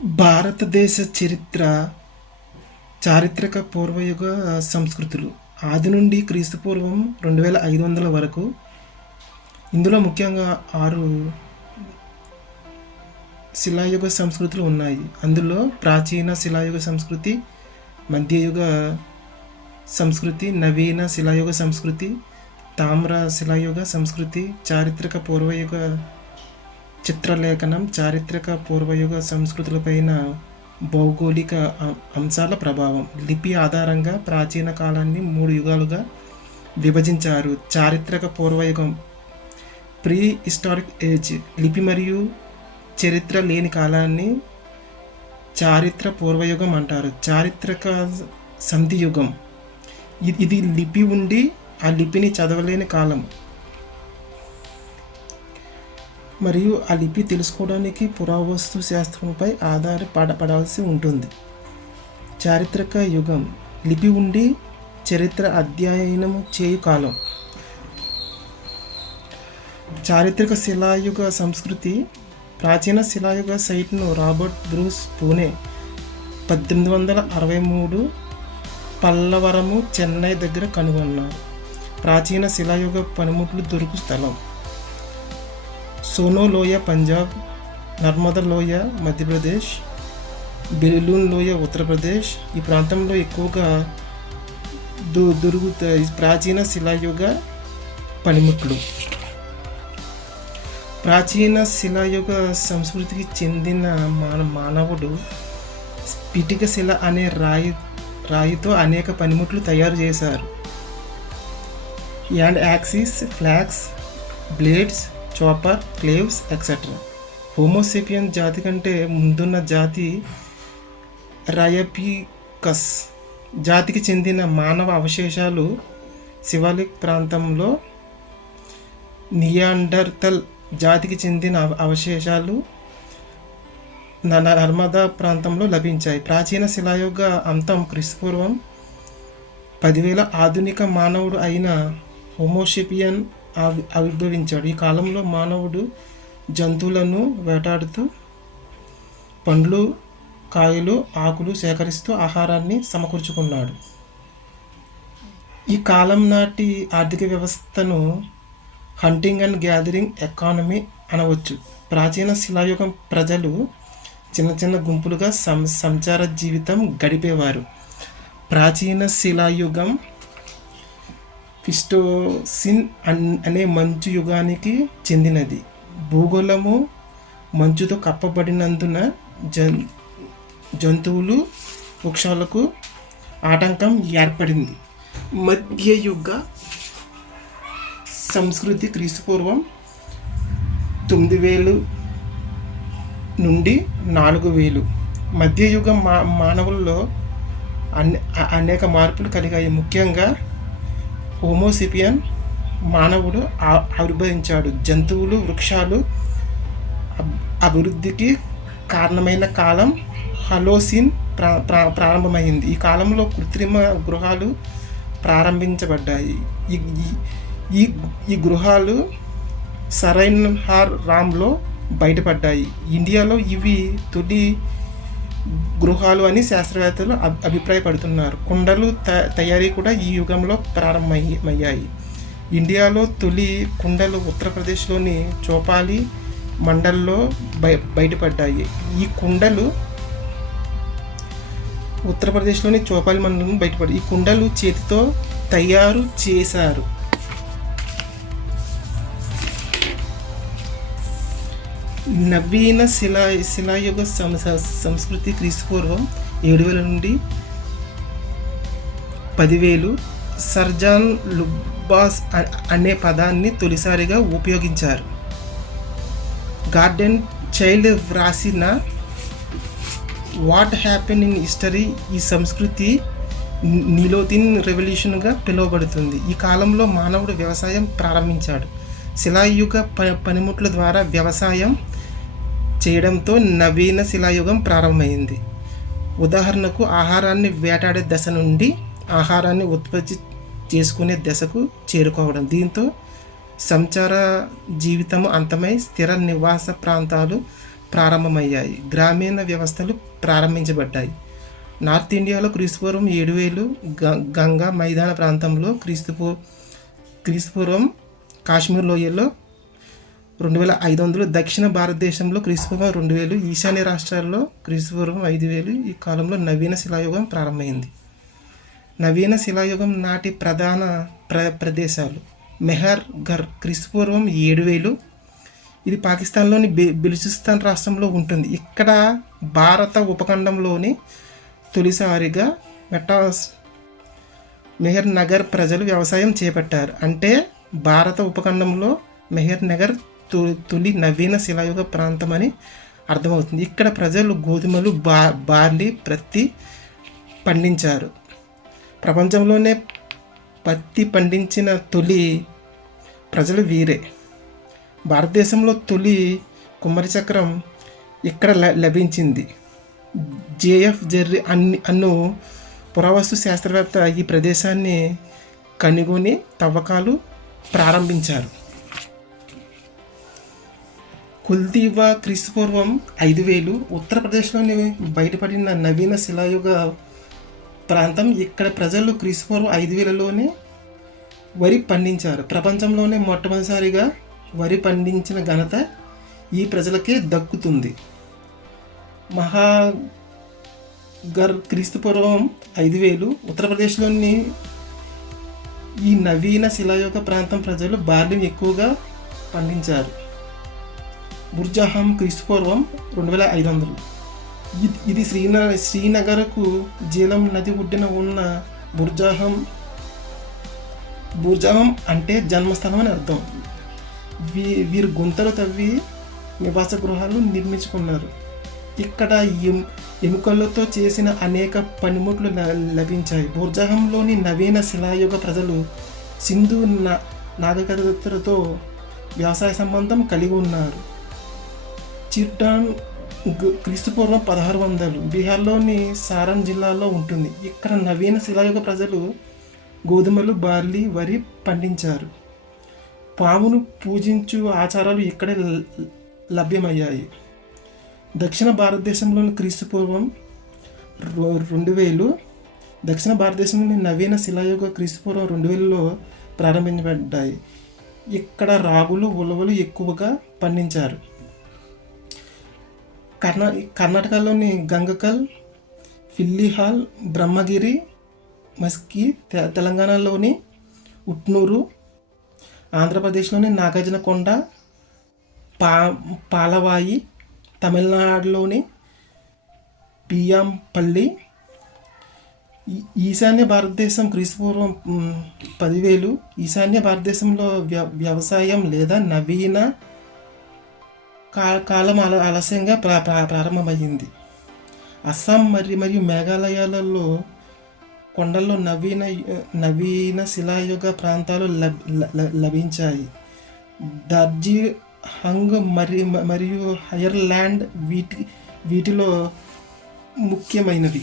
భారతదేశ చరిత్ర చారిత్రక పూర్వయుగ సంస్కృతులు ఆది నుండి క్రీస్తుపూర్వం 2500 వరకు. ఇందులో ముఖ్యంగా 6 శిలాయుగ సంస్కృతులు ఉన్నాయి. అందులో ప్రాచీన శిలాయుగ సంస్కృతి, మధ్యయుగ సంస్కృతి, నవీన శిలాయుగ సంస్కృతి, తామ్ర శిలాయుగ సంస్కృతి, చారిత్రక పూర్వయుగ చిత్రలేఖనం, చారిత్రక పూర్వయుగ సంస్కృతులపైన భౌగోళిక అంశాల ప్రభావం. లిపి ఆధారంగా ప్రాచీన కాలాన్ని 3 యుగాలుగా విభజించారు. చారిత్రక పూర్వయుగం ప్రీ హిస్టారిక్ ఏజ్, లిపి మరియు చరిత్ర లేని కాలాన్ని చారిత్ర పూర్వయుగం అంటారు. చారిత్రక సంధియుగం, ఇది లిపి ఉండి ఆ లిపిని చదవలేని కాలం మరియు ఆ లిపి తెలుసుకోవడానికి పురావస్తు శాస్త్రంపై ఆధారపడాల్సి ఉంటుంది. చారిత్రక యుగం, లిపి ఉండి చరిత్ర అధ్యయనం చేయు కాలం. చారిత్రక శిలాయుగ సంస్కృతి, ప్రాచీన శిలాయుగ సైట్ను రాబర్ట్ బ్రూస్ పూణే 1863 పల్లవరము, చెన్నై దగ్గర కనుగొన్నారు. ప్రాచీన శిలాయుగ పనిముట్లు దొరుకు స్థలం సోనో లోయ పంజాబ్, నర్మదా లోయ మధ్యప్రదేశ్, బెలూన్ లోయ ఉత్తరప్రదేశ్. ఈ ప్రాంతంలో ఎక్కువగా దొరుకుతాయి ప్రాచీన శిలాయుగ పనిముట్లు. ప్రాచీన శిలాయుగ సంస్కృతికి చెందిన మానవుడు స్ఫటిక శిల అనే రాయితో అనేక పనిముట్లు తయారు చేశారు. Hand axes, flakes, blades, chopper, cleavers etcetera. Homo sapien జాతి కంటే ముందున్న జాతి రయపికస్ జాతికి చెందిన మానవ అవశేషాలు శివాలిక్ ప్రాంతంలో, నియాండర్తల్ జాతికి చెందిన అవశేషాలు నర్మదా ప్రాంతంలో లభించాయి. ప్రాచీన శిలాయుగ అంతం క్రీస్తుపూర్వం 10,000 ఆధునిక మానవుడు అయిన హోమోసేపియన్ ఆవిర్భవించాడు. ఈ కాలంలో మానవుడు జంతువులను వేటాడుతూ పండ్లు, కాయలు, ఆకులు సేకరిస్తూ ఆహారాన్ని సమకూర్చుకున్నాడు. ఈ కాలం నాటి ఆర్థిక వ్యవస్థను హంటింగ్ అండ్ గ్యాదరింగ్ ఎకానమీ అనవచ్చు. ప్రాచీన శిలాయుగం ప్రజలు చిన్న చిన్న గుంపులుగా సంచార జీవితం గడిపేవారు. ప్రాచీన శిలాయుగం ప్లీస్టోసిన్ అనే మంచు యుగానికి చెందినది. భూగోళము మంచుతో కప్పబడినందున జంతువులు, వృక్షాలకు ఆటంకం ఏర్పడింది. మధ్యయుగ సంస్కృతి క్రీస్తుపూర్వం 9000 నుండి 4000. మధ్యయుగ మానవుల్లో అనేక మార్పులు కలిగాయి. ముఖ్యంగా హోమోసేపియన్ మానవుడు ఆవిర్భవించాడు. జంతువులు, వృక్షాలు అభివృద్ధికి కారణమైన కాలం హలోసిన్ ప్రారంభమైంది. ఈ కాలంలో కృత్రిమ గృహాలు ప్రారంభించబడ్డాయి. ఈ గృహాలు రామ్లో బయటపడ్డాయి. ఇండియాలో ఇవి తొలి గృహాలు అని శాస్త్రవేత్తలు అభిప్రాయపడుతున్నారు. కుండలు తయారీ కూడా ఈ యుగంలో ప్రారంభమయ్యాయి. ఇండియాలో తొలి కుండలు ఉత్తరప్రదేశ్లోని చోపాలి మండల్లో బయటపడ్డాయి. ఈ కుండలు ఉత్తరప్రదేశ్లోని చోపాలి మండలం బయటపడ్డాయి. ఈ కుండలు చేతితో తయారు చేశారు. నవీన శిలాయుగ సంస్కృతి క్రీస్తుపూర్వం 7,000 నుండి 10,000. సర్జాన్ లుబాస్ అనే పదాన్ని తొలిసారిగా ఉపయోగించారు. గార్డెన్ చైల్డ్ వ్రాసిన వాట్ హ్యాపెన్ ఇన్ హిస్టరీ ఈ సంస్కృతి నిలోతిన్ రెవల్యూషన్గా పిలువబడుతుంది. ఈ కాలంలో మానవుడు వ్యవసాయం ప్రారంభించాడు. శిలాయుగ పనిముట్ల ద్వారా వ్యవసాయం చేయడంతో నవీన శిలాయుగం ప్రారంభమైంది. ఉదాహరణకు ఆహారాన్ని వేటాడే దశ నుండి ఆహారాన్ని ఉత్పత్తి చేసుకునే దశకు చేరుకోవడం. దీంతో సంచార జీవితం అంతమై స్థిర నివాస ప్రాంతాలు ప్రారంభమయ్యాయి. గ్రామీణ వ్యవస్థలు ప్రారంభించబడ్డాయి. నార్త్ ఇండియాలో క్రీస్తుపూర్వం 7000 గంగా మైదాన ప్రాంతంలో, క్రీస్తుపూర్వం కాశ్మీర్ లోయల్లో 2500, దక్షిణ భారతదేశంలో క్రీస్తుపూర్వం 2000, ఈశాన్య రాష్ట్రాల్లో క్రీస్తుపూర్వం 5000. ఈ కాలంలో నవీన శిలాయుగం ప్రారంభమైంది. నవీన శిలాయుగం నాటి ప్రధాన ప్రదేశాలు: మెహర్ ఘర్ క్రీస్తుపూర్వం 7000, ఇది పాకిస్తాన్లోని బెలూచిస్తాన్ రాష్ట్రంలో ఉంటుంది. ఇక్కడ భారత ఉపఖండంలోని తొలిసారిగా మెహర్ నగర్ ప్రజలు వ్యవసాయం చేపట్టారు. అంటే భారత ఉపఖండంలో మెహర్ నగర్ తొలి నవీన శిలాయుగ ప్రాంతం అని అర్థమవుతుంది. ఇక్కడ ప్రజలు గోధుమలు, బార్లీ, ప్రత్తి పండించారు. ప్రపంచంలోనే పత్తి పండించిన తొలి ప్రజలు వీరే. భారతదేశంలో తొలి కుమ్మరి చక్రం ఇక్కడ లభించింది. జేఎఫ్ జెర్రీ అను పురావస్తు శాస్త్రవేత్త ఈ ప్రదేశాన్ని కనుగొని తవ్వకాలు ప్రారంభించారు. కుల్దీవా క్రీస్తుపూర్వం 5000, ఉత్తరప్రదేశ్లోని బయటపడిన నవీన శిలాయుగ ప్రాంతం. ఇక్కడ ప్రజలు క్రీస్తుపూర్వం 5000లోనే వరి పండించారు. ప్రపంచంలోనే మొట్టమొదటిసారిగా వరి పండించిన ఘనత ఈ ప్రజలకే దక్కుతుంది. మహాగర్ క్రీస్తుపూర్వం 5000, ఉత్తరప్రదేశ్లోని ఈ నవీన శిలాయుగ ప్రాంతం ప్రజలు బార్లీని ఎక్కువగా పండించారు. బుర్జాహం క్రీస్తుపూర్వం 2500, ఇది శ్రీనగర్కు జీలం నది ఒడ్డున ఉన్న బుర్జాహం అంటే జన్మస్థలం అని అర్థం. వీరు గుంతలు తవ్వి నివాస గృహాలు నిర్మించుకున్నారు. ఇక్కడ ఎముకలతో చేసిన అనేక పనిముట్లు లభించాయి. బుర్జాహంలోని నవీన శిలాయుగ ప్రజలు సింధు నాగరికతతో వ్యవసాయ సంబంధం కలిగి ఉన్నారు. చిర్డాన్ క్రీస్తుపూర్వం 1600, బీహార్లోని సారన్ జిల్లాలో ఉంటుంది. ఇక్కడ నవీన శిలాయుగ ప్రజలు గోధుమలు, బార్లీ, వరి పండించారు. పామును పూజించు ఆచారాలు ఇక్కడే లభ్యమయ్యాయి. దక్షిణ భారతదేశంలోని క్రీస్తుపూర్వం 2000, దక్షిణ భారతదేశంలోని నవీన శిలాయుగ క్రీస్తుపూర్వం 2000లో ప్రారంభించబడ్డాయి. ఇక్కడ రాగులు, ఉలవలు ఎక్కువగా పండించారు. కర్ణాటకలోని గంగకల్, ఫిల్లిహాల్, బ్రహ్మగిరి, మస్కి, తెలంగాణలోని ఉట్నూరు, ఆంధ్రప్రదేశ్లోని నాగార్జునకొండ, పాలవాయి, తమిళనాడులోని పియాంపల్లి. ఈశాన్య భారతదేశం క్రీస్తుపూర్వం 10,000, ఈశాన్య భారతదేశంలో వ్యవసాయం లేదా నవీన కాలం ఆలస్యంగా ప్రారంభమైంది. అస్సాం మరియు మేఘాలయాలలో కొండల్లో నవీన శిలాయుగ ప్రాంతాలు లభించాయి. డార్జిలింగ్ మరియు ఐర్లాండ్ వీటిలో ముఖ్యమైనవి.